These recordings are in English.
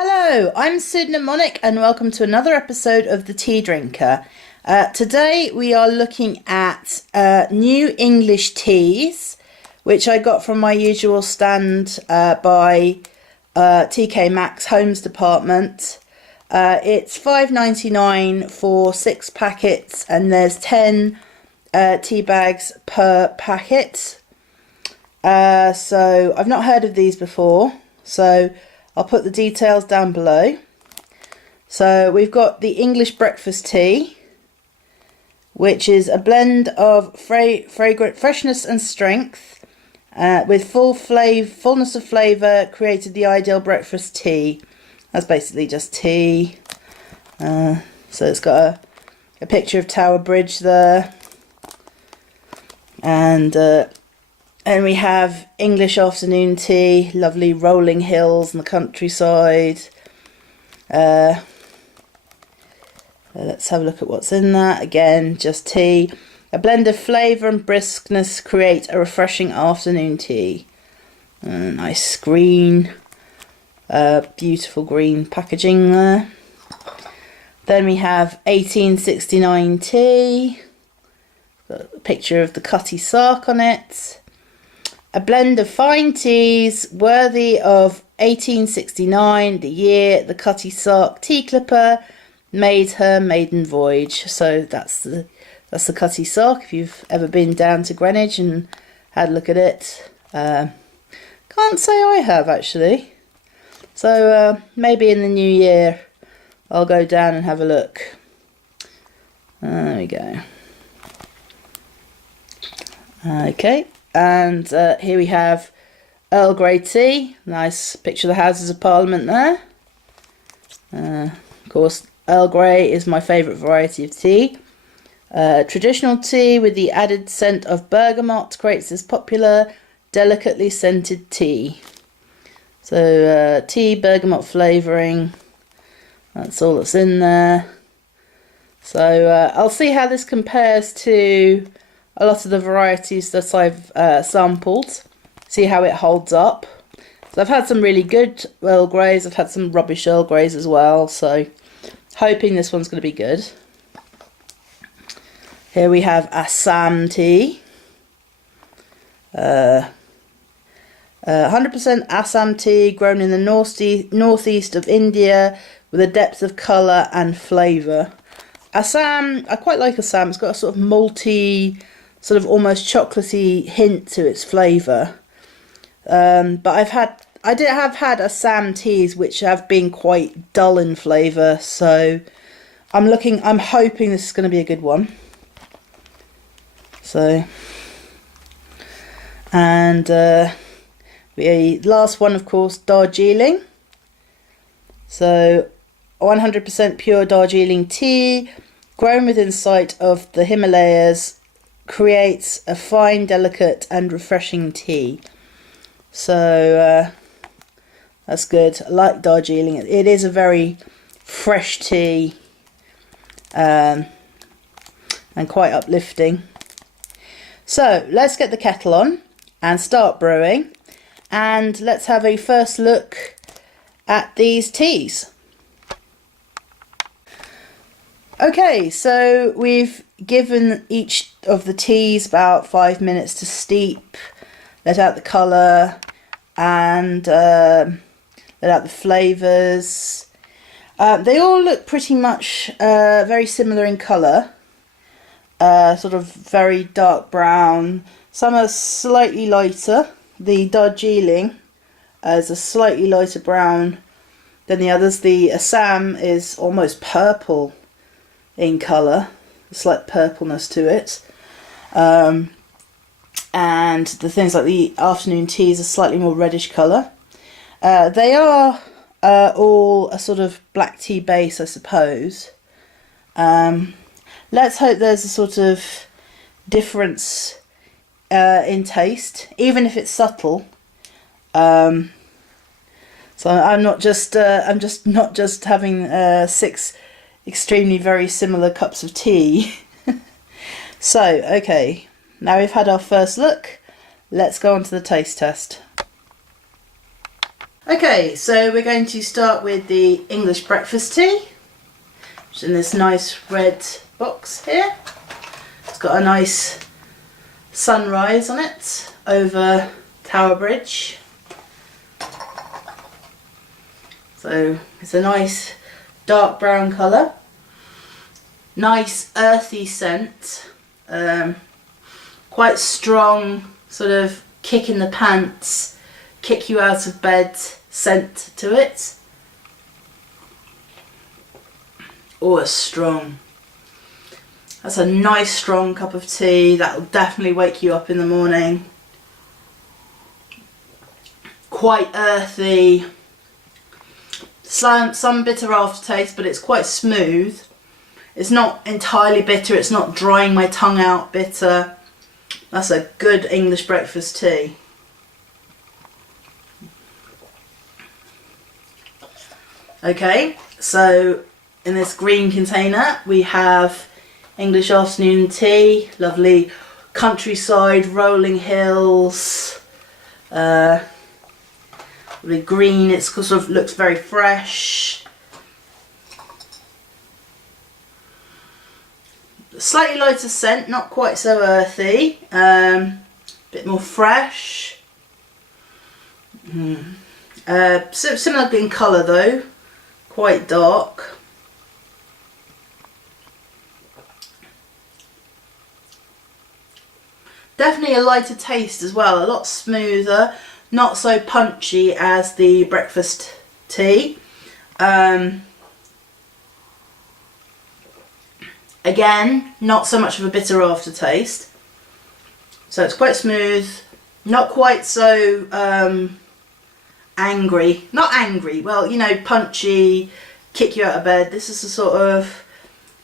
Hello, I'm Sue Mnemonic and welcome to another episode of The Tea Drinker. Today we are looking at new English teas, which I got from my usual stand by TK Maxx Homes Department. It's $5.99 for 6 packets and there's 10 tea bags per packet. So I've not heard of these before, so I'll put the details down below. So we've got the English breakfast tea, which is a blend of fragrant freshness and strength with fullness of flavour, created the ideal breakfast tea. That's basically just tea. So it's got a picture of Tower Bridge there. And we have English afternoon tea, lovely rolling hills and the countryside. Let's have a look at what's in that. Again, just tea. A blend of flavour and briskness create a refreshing afternoon tea. Nice green, beautiful green packaging there. Then we have 1869 tea. Got a picture of the Cutty Sark on it. A blend of fine teas worthy of 1869, the year the Cutty Sark tea clipper made her maiden voyage. So that's the Cutty Sark. If you've ever been down to Greenwich and had a look at it, can't say I have actually. So maybe in the new year I'll go down and have a look. There we go. Okay. And here we have Earl Grey Tea. Nice picture of the Houses of Parliament there. Of course, Earl Grey is my favourite variety of tea. Traditional tea with the added scent of bergamot creates this popular, delicately scented tea. So tea, bergamot flavouring. That's all that's in there. So I'll see how this compares to a lot of the varieties that I've sampled, see how it holds up. So I've had some really good Earl Greys, I've had some rubbish Earl Greys as well, so hoping this one's going to be good. Here we have Assam Tea. 100% Assam Tea grown in the northeast of India with a depth of colour and flavour. Assam, I quite like Assam, it's got a sort of malty, sort of almost chocolatey hint to its flavour. But I have had Assam teas which have been quite dull in flavour, so I'm hoping this is going to be a good one. So, and the last one, of course, Darjeeling. So 100% pure Darjeeling tea, grown within sight of the Himalayas, creates a fine, delicate and refreshing tea. So that's good. I like Darjeeling. It is a very fresh tea and quite uplifting. So let's get the kettle on and start brewing, and let's have a first look at these teas. Okay, so we've given each of the teas about 5 minutes to steep, let out the colour and let out the flavours. They all look pretty much very similar in colour, sort of very dark brown. Some are slightly lighter. The Darjeeling is a slightly lighter brown than the others. The Assam is almost purple in colour, a slight purpleness to it, and the things like the afternoon teas are slightly more reddish colour. They are all a sort of black tea base, I suppose. Let's hope there's a sort of difference in taste, even if it's subtle. So I'm not just having 6 extremely very similar cups of tea. So, okay, now we've had our first look, let's go on to the taste test. Okay, so we're going to start with the English breakfast tea, which is in this nice red box here. It's got a nice sunrise on it over Tower Bridge. So it's a nice dark brown colour, nice earthy scent, quite strong sort of kick in the pants, kick you out of bed scent to it. Oh, it's strong. That's a nice strong cup of tea. That'll definitely wake you up in the morning. Quite earthy. Some bitter aftertaste, but it's quite smooth. It's not entirely bitter. It's not drying my tongue out bitter. That's a good English breakfast tea. Okay, so in this green container we have English afternoon tea, lovely countryside, rolling hills, really green, it sort of looks very fresh. Slightly lighter scent, not quite so earthy, bit more fresh. Similar in colour though, quite dark. Definitely a lighter taste as well, a lot smoother, not so punchy as the breakfast tea. Again, not so much of a bitter aftertaste. So it's quite smooth, not quite so angry. Not angry, well, you know, punchy, kick you out of bed. This is a sort of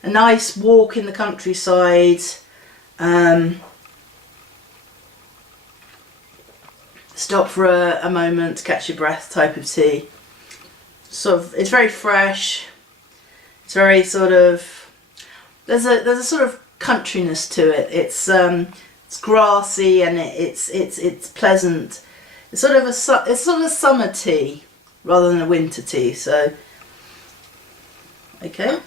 a nice walk in the countryside. Stop for a moment, catch your breath type of tea. Sort of, it's very fresh. It's very sort of, there's a sort of countryness to it. It's grassy and it's pleasant. It's sort of a summer tea rather than a winter tea. So okay,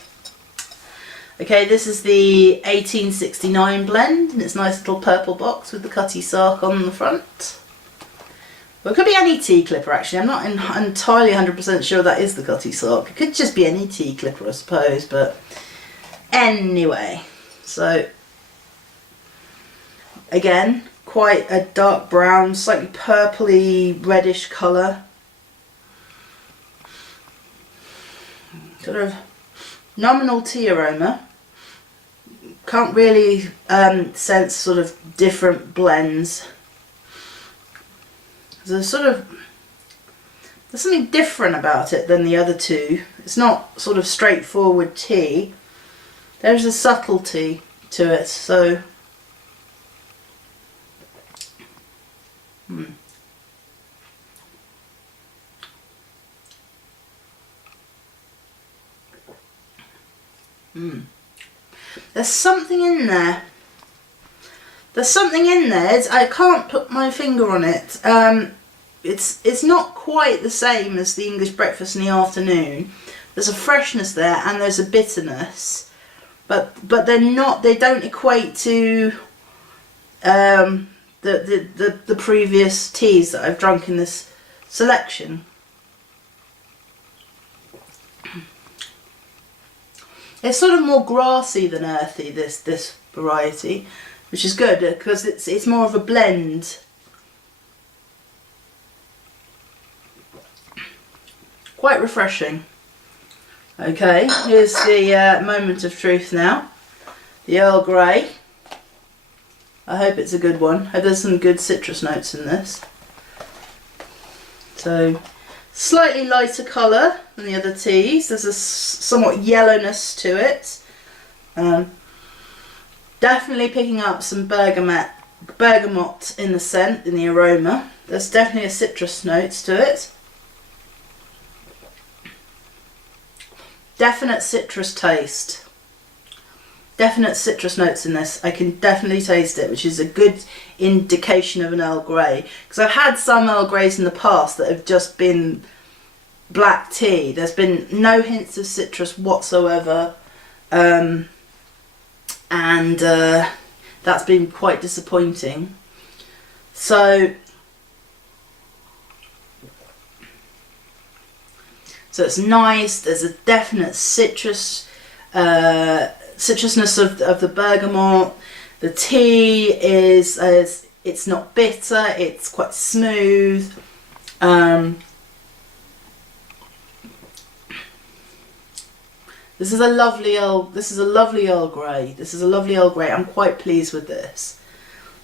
this is the 1869 blend in its nice little purple box with the cutty sark on the front. Well, it could be any tea clipper actually. I'm not entirely 100% sure that is the cutty sark. It could just be any tea clipper, I suppose, but anyway. So again, quite a dark brown, slightly purpley reddish colour. Sort of nominal tea aroma. Can't really sense sort of different blends. There's something different about it than the other two. It's not sort of straightforward tea. There's a subtlety to it, so There's something in there. There's something in there. I can't put my finger on it. It's not quite the same as the English breakfast in the afternoon. There's a freshness there and there's a bitterness, but they're not. They don't equate to the previous teas that I've drunk in this selection. It's sort of more grassy than earthy, this variety, which is good because it's more of a blend. Quite refreshing. Okay, here's the moment of truth now. The Earl Grey. I hope it's a good one. I hope there's some good citrus notes in this. So, slightly lighter colour than the other teas. There's a somewhat yellowness to it. Definitely picking up some bergamot in the scent, in the aroma. There's definitely a citrus notes to it. Definite citrus taste. definite citrus notes in this. I can definitely taste it, which is a good indication of an Earl Grey. Because I've had some Earl Greys in the past that have just been black tea. There's been no hints of citrus whatsoever. And that's been quite disappointing. So it's nice. There's a definite citrusness of the bergamot. The tea is it's not bitter. It's quite smooth. This is a lovely Earl Grey. This is a lovely Earl Grey. I'm quite pleased with this.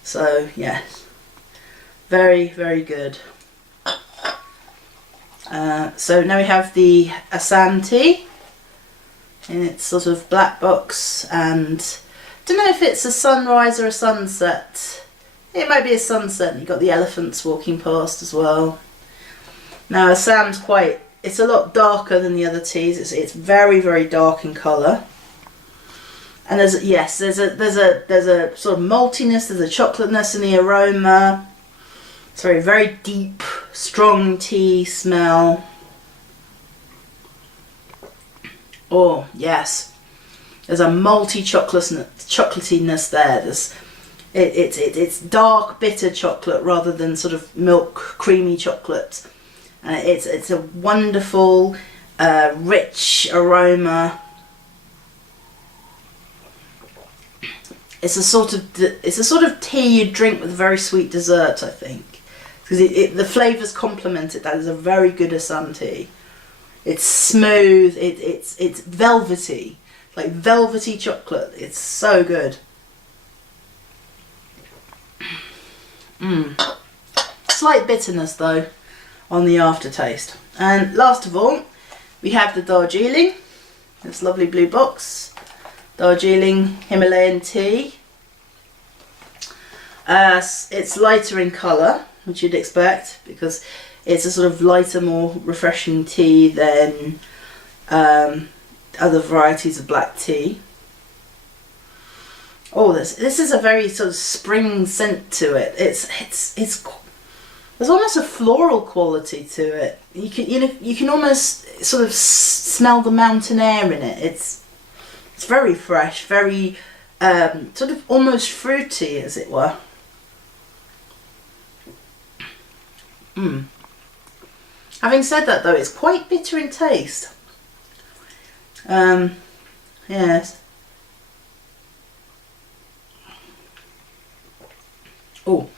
So yes, very, very good. So now we have the Assam Tea in its sort of black box, and I don't know if it's a sunrise or a sunset. It might be a sunset, and you've got the elephants walking past as well. Now Assam's it's a lot darker than the other teas. It's very, very dark in colour. And there's a sort of maltiness, there's a chocolateness in the aroma. It's very, very deep, strong tea smell. Oh yes, there's a malty chocolatiness there. It's dark, bitter chocolate rather than sort of milk, creamy chocolate. And it's a wonderful, rich aroma. It's a sort of tea you drink with very sweet dessert, I think, because the flavours complement it. That is a very good Assam tea. It's smooth. It's velvety, like velvety chocolate. It's so good. Slight bitterness though on the aftertaste. And last of all, we have the Darjeeling, this lovely blue box, Darjeeling Himalayan tea. It's lighter in colour, which you'd expect, because it's a sort of lighter, more refreshing tea than other varieties of black tea. Oh, this is a very sort of spring scent to it. There's almost a floral quality to it. You can almost sort of smell the mountain air in it. It's very fresh, very sort of almost fruity, as it were. Having said that, though, it's quite bitter in taste. Yes. Oh,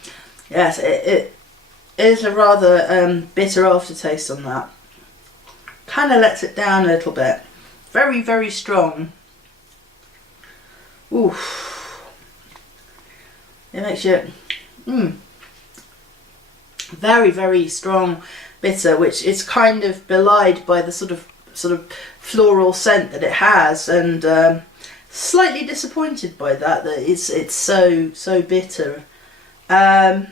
yes. It is a rather bitter aftertaste on that. Kind of lets it down a little bit. Very, very strong. Ooh. It makes you very, very strong bitter, which is kind of belied by the sort of floral scent that it has, and slightly disappointed by that it's so bitter. But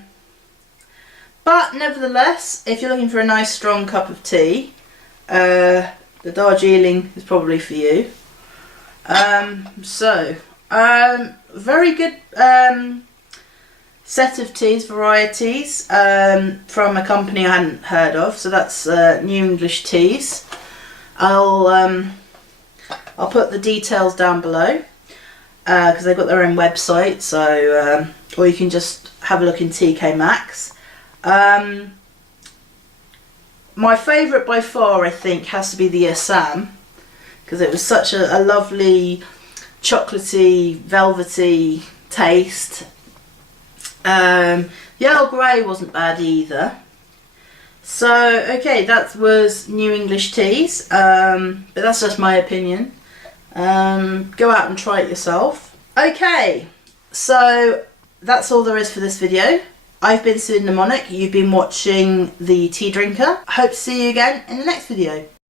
nevertheless, if you're looking for a nice strong cup of tea, the Darjeeling is probably for you. Very good set of teas, varieties, from a company I hadn't heard of. So that's New English Teas. I'll put the details down below, because they've got their own website. So or you can just have a look in TK Maxx. My favourite by far, I think, has to be the Assam, because it was such a lovely chocolatey, velvety taste. The Earl Grey wasn't bad either. So, okay, that was New English Teas, but that's just my opinion. Go out and try it yourself. Okay, so that's all there is for this video. I've been Sue Mnemonic, you've been watching The Tea Drinker. I hope to see you again in the next video.